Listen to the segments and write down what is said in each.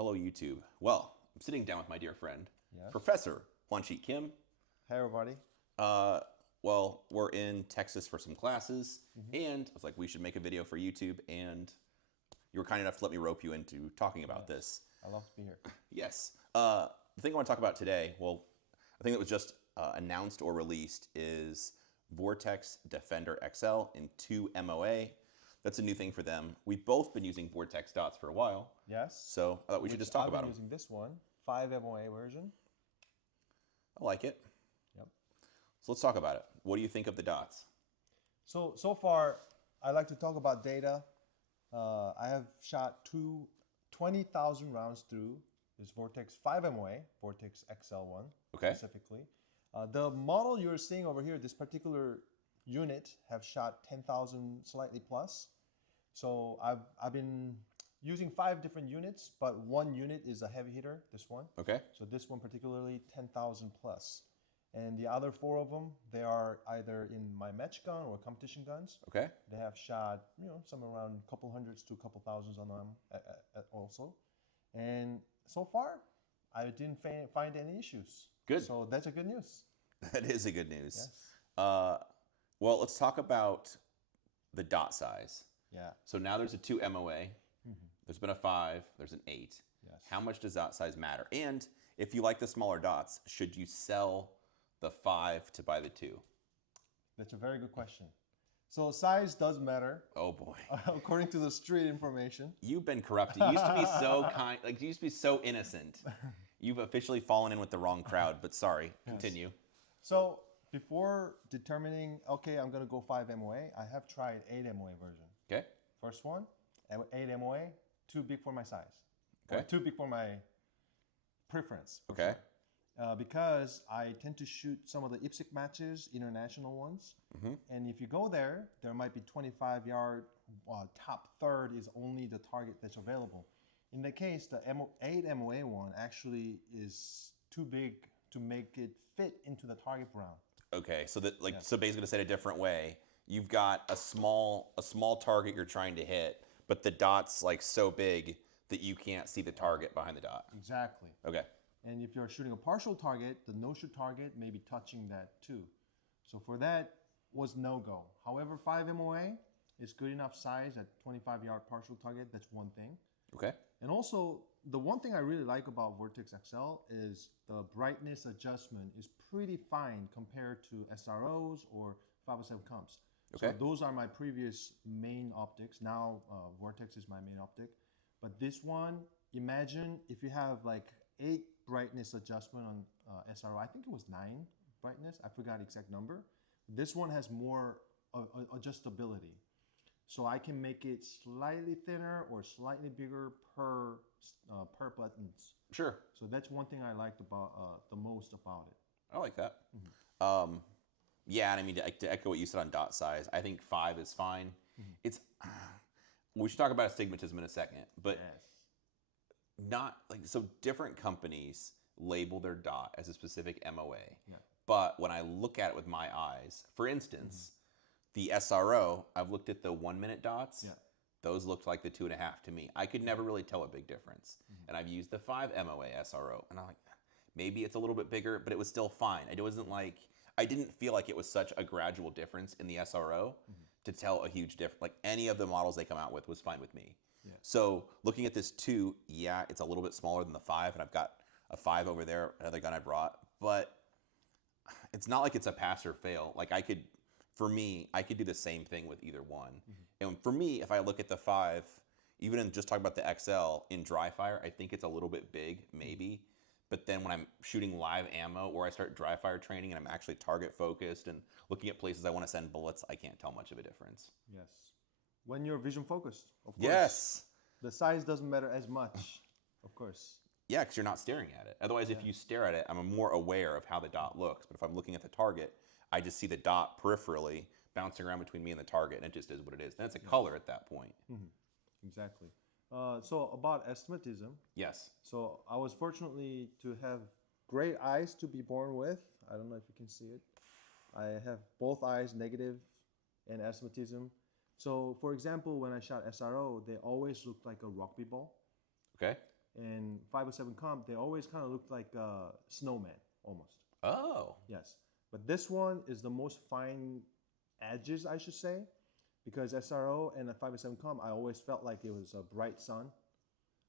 Hello, YouTube. Well, I'm sitting down with my dear friend, Yes. Professor Hwan-Chi Kim. Hey, everybody. Uh, well, we're in Texas for some classes, and I was like, we should make a video for YouTube, and you were kind enough to let me rope you into talking about this. I love to be here. Yes. The thing I want to talk about today, well, I think that was just announced or released is Vortex Defender XL in 2 MOA. That's a new thing for them. We've both been using Vortex dots for a while. Yes. So I thought we should just talk about I've them. been using this one, 5 MOA version. I like it. Yep. So let's talk about it. What do you think of the dots? So far, I like to talk about data. I have shot 20,000 rounds through this Vortex 5 MOA, Vortex XL1 Okay. specifically. The model you're seeing over here, this particular unit, have shot 10,000 slightly plus. So I've been using 5 different units, but one unit is a heavy hitter, this one. Okay. So this one particularly 10,000 plus. And the other 4 of them, they are either in my match gun or competition guns. Okay. They have shot, somewhere around a couple hundreds to a couple thousands on them also. And so far, I didn't find any issues. Good. So that's a good news. That is a good news. Yes. Well, let's talk about the dot size. Yeah. So now there's a 2 MOA. There's been a 5. There's an 8. Yes. How much does dot size matter? And if you like the smaller dots, should you sell the 5 to buy the 2? That's a very good question. So size does matter, Oh boy. according to the street information. You've been corrupted. You used to be so kind, like you used to be so innocent. You've officially fallen in with the wrong crowd, but sorry, continue. So before determining, okay, I'm going to go 5 MOA, I have tried 8 MOA version. Okay? First one, 8 MOA, too big for my size. Or Okay. too big for my preference. Okay. Because I tend to shoot some of the IPSC matches, international ones. And if you go there, there might be 25-yard top third is only the target that's available. In that case, the 8 MOA one actually is too big to make it fit into the target round. Okay, so that so basically to say it a different way, you've got a small target you're trying to hit, but the dot's like so big that you can't see the target behind the dot. Exactly. Okay. And if you're shooting a partial target, the no-shoot target may be touching that too. So for that was no-go. However, 5 MOA is good enough size at 25-yard partial target. That's one thing. Okay. And also, the one thing I really like about Vortex XL is the brightness adjustment is pretty fine compared to SROs or 507 comps. Okay. So those are my previous main optics. Now Vortex is my main optic. But this one, imagine if you have like 8 brightness adjustment on SRO. I think it was 9 brightness. I forgot the exact number. This one has more adjustability. So I can make it slightly thinner or slightly bigger per buttons. Sure. So that's one thing I liked about the most about it. I like that. Yeah, and I mean to echo what you said on dot size, I think 5 is fine. It's we should talk about astigmatism in a second, but Yes. not like so different companies label their dot as a specific MOA. Yeah. But when I look at it with my eyes, for instance, the SRO, I've looked at the 1-minute dots. Yeah. Those looked like the 2.5 to me. I could never really tell a big difference. And I've used the 5 MOA SRO, and I'm like, maybe it's a little bit bigger, but it was still fine. It wasn't like I didn't feel like it was such a gradual difference in the SRO to tell a huge difference. Like any of the models they come out with was fine with me. Yeah. So looking at this 2, yeah, it's a little bit smaller than the 5, and I've got a 5 over there, another gun I brought, but it's not like it's a pass or fail. Like I could do the same thing with either one. And for me, if I look at the 5, even in just talking about the XL in dry fire, I think it's a little bit big, maybe. But then when I'm shooting live ammo or I start dry fire training and I'm actually target focused and looking at places I want to send bullets, I can't tell much of a difference. Yes. When you're vision focused, of course. Yes. The size doesn't matter as much, of course. Yeah, because you're not staring at it. Otherwise, if you stare at it, I'm more aware of how the dot looks. But if I'm looking at the target, I just see the dot peripherally bouncing around between me and the target, and it just is what it is. Then it's a color at that point. Exactly. So about astigmatism. Yes. So I was fortunately to have great eyes to be born with. I don't know if you can see it. I have both eyes negative and astigmatism. So for example, when I shot SRO, they always looked like a rugby ball. Okay. and 507 comp, they always kind of looked like a snowman almost. Oh. Yes. But this one is the most fine edges, I should say, because SRO and a 507 comp, I always felt like it was a bright sun.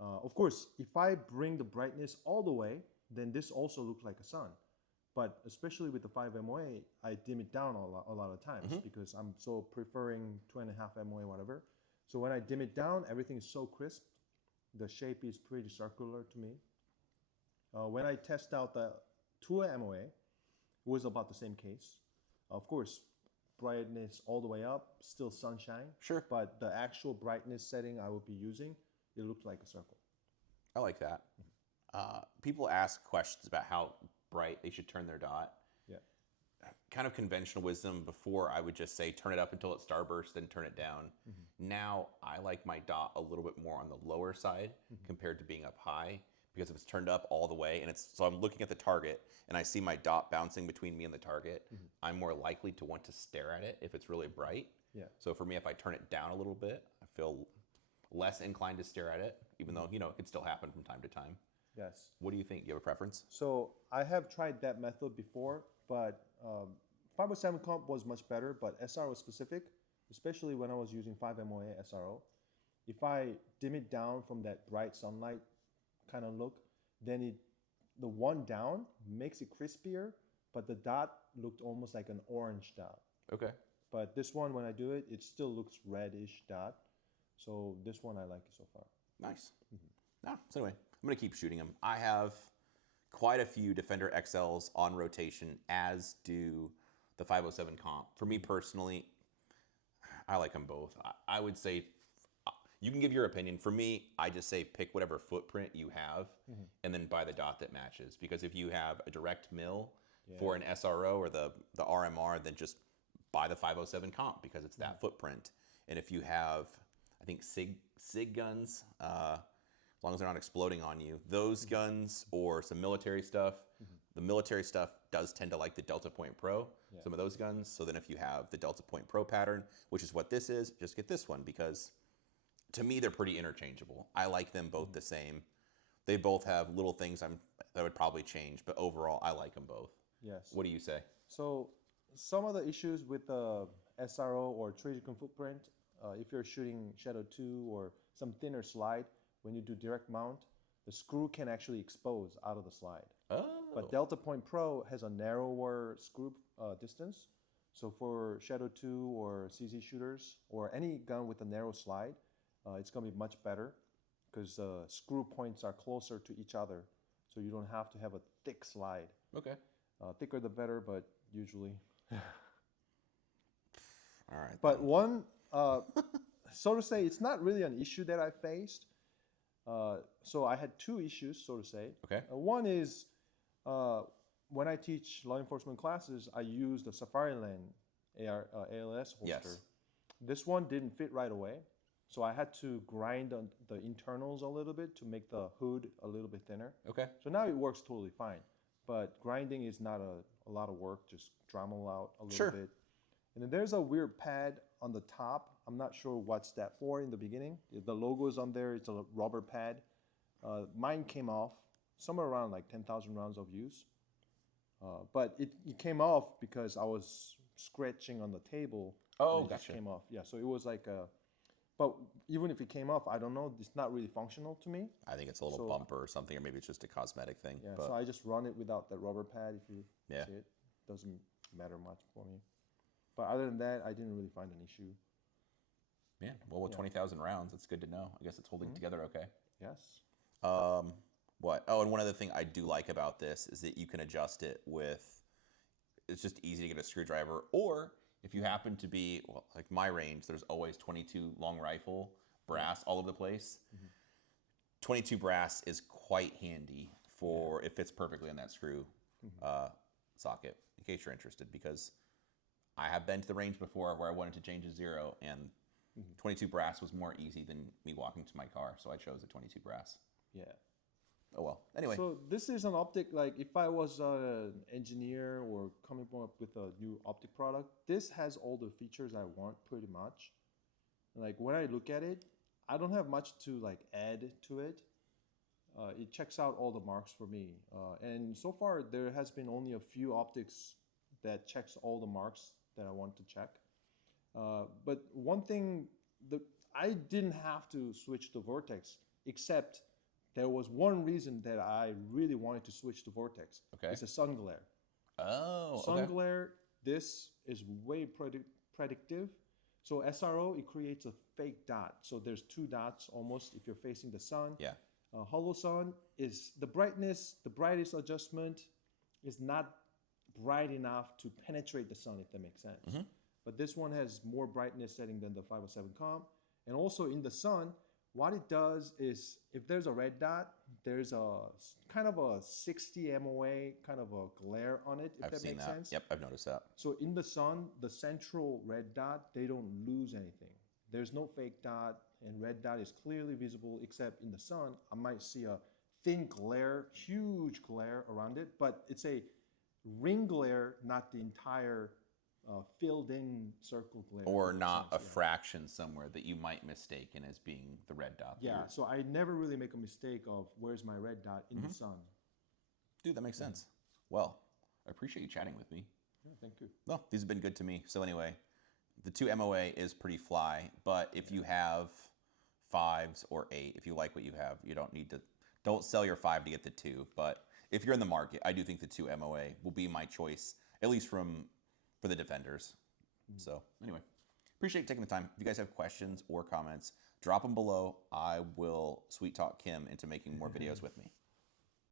Of course, if I bring the brightness all the way, then this also looks like a sun. But especially with the 5 MOA, I dim it down a lot of times because I'm so preferring 2.5 MOA, whatever. So when I dim it down, everything is so crisp. The shape is pretty circular to me. When I test out the 2 MOA, it was about the same case. Of course, brightness all the way up, still sunshine. Sure. But the actual brightness setting I would be using, it looked like a circle. I like that. People ask questions about how bright they should turn their dot. Yeah. Kind of conventional wisdom before, I would just say turn it up until it starbursts, then turn it down. Now I like my dot a little bit more on the lower side compared to being up high, because if it's turned up all the way and so I'm looking at the target and I see my dot bouncing between me and the target, I'm more likely to want to stare at it if it's really bright. Yeah. So for me, if I turn it down a little bit, I feel less inclined to stare at it, even though, it could still happen from time to time. Yes. What do you think? Do you have a preference? So I have tried that method before, but 507 comp was much better, but SRO specific, especially when I was using 5 MOA SRO, if I dim it down from that bright sunlight kind of look, then the one down makes it crispier, but the dot looked almost like an orange dot. Okay. But this one, when I do it, it still looks reddish dot. So this one, I like it so far. Nice. So anyway, I'm going to keep shooting them. I have quite a few Defender XLs on rotation, as do the 507 comp. For me personally, I like them both. I would say, you can give your opinion. For me, I just say pick whatever footprint you have and then buy the dot that matches. Because if you have a direct mill for an SRO or the RMR, then just buy the 507 comp because it's that footprint. And if you have, I think, SIG guns, as long as they're not exploding on you, those guns or some military stuff, the military stuff does tend to like the Delta Point Pro, some of those guns. So then if you have the Delta Point Pro pattern, which is what this is, just get this one, because to me, they're pretty interchangeable. I like them both the same. They both have little things that would probably change, but overall, I like them both. Yes. What do you say? So some of the issues with the SRO or Trajectory footprint, if you're shooting Shadow 2 or some thinner slide, when you do direct mount, the screw can actually expose out of the slide. Oh. But Delta Point Pro has a narrower screw distance. So for Shadow 2 or CZ shooters or any gun with a narrow slide, it's going to be much better because screw points are closer to each other. So you don't have to have a thick slide. Okay. Thicker the better, but usually. All right. But one, so to say, it's not really an issue that I faced. So I had two issues, so to say. Okay. One is when I teach law enforcement classes, I use the Safari Lane ALS holster. Yes. This one didn't fit right away. So I had to grind on the internals a little bit to make the hood a little bit thinner. Okay. So now it works totally fine. But grinding is not a lot of work, just Dremel out a little bit. And then there's a weird pad on the top. I'm not sure what's that for in the beginning. The logo is on there. It's a rubber pad. Mine came off somewhere around like 10,000 rounds of use. But it came off because I was scratching on the table. Oh, and it gotcha. just came off. Yeah, so it was like a... But even if it came off, I don't know. It's not really functional to me. I think it's a little bumper or something, or maybe it's just a cosmetic thing. Yeah, but so I just run it without that rubber pad. If you see Yeah. it, doesn't matter much for me. But other than that, I didn't really find an issue. Man, well, with 20,000 rounds, it's good to know. I guess it's holding together okay. Yes. What? Oh, and one other thing I do like about this is that you can adjust it with, it's just easy to get a screwdriver, or if you happen to be, well, like my range, there's always 22 long rifle brass all over the place. 22 brass is quite handy for, it fits perfectly on that screw socket, in case you're interested, because I have been to the range before where I wanted to change a 0, and 22 brass was more easy than me walking to my car, so I chose a 22 brass. Yeah. Oh well. Anyway. So this is an optic, like if I was an engineer or coming up with a new optic product, this has all the features I want pretty much. Like when I look at it, I don't have much to like add to it. it checks out all the marks for me. And so far, there has been only a few optics that checks all the marks that I want to check. But one thing that I didn't have to switch to Vortex, except there was one reason that I really wanted to switch to Vortex. Okay. It's a sun glare. Oh, Sun okay. glare, this is way predictive. So SRO, it creates a fake dot. So there's two dots almost if you're facing the sun. Yeah. Hollow sun is the brightness, the brightest adjustment is not bright enough to penetrate the sun, if that makes sense. Mm-hmm. But this one has more brightness setting than the 507 comp. And also in the sun, what it does is if there's a red dot, there's a kind of a 60 MOA kind of a glare on it, if I've that seen makes that. sense. Yep, I've noticed that. So in the sun, the central red dot, they don't lose anything. There's no fake dot, and red dot is clearly visible, except in the sun, I might see a thin glare, huge glare around it, but it's a ring glare, not the entire filled in circle glare. Or if that not makes a sense. fraction somewhere that you might mistake in as being the red dot. Yeah, so I never really make a mistake of where's my red dot in the sun. Dude, that makes sense. Well, I appreciate you chatting with me. Yeah, thank you. No, these have been good to me. So anyway, the 2 MOA is pretty fly, but if you have 5s or 8, if you like what you have, you don't sell your 5 to get the 2. But if you're in the market, I do think the 2 MOA will be my choice, at least for the defenders. So anyway, appreciate you taking the time. If you guys have questions or comments, drop them below. I will sweet talk Kim into making more videos with me.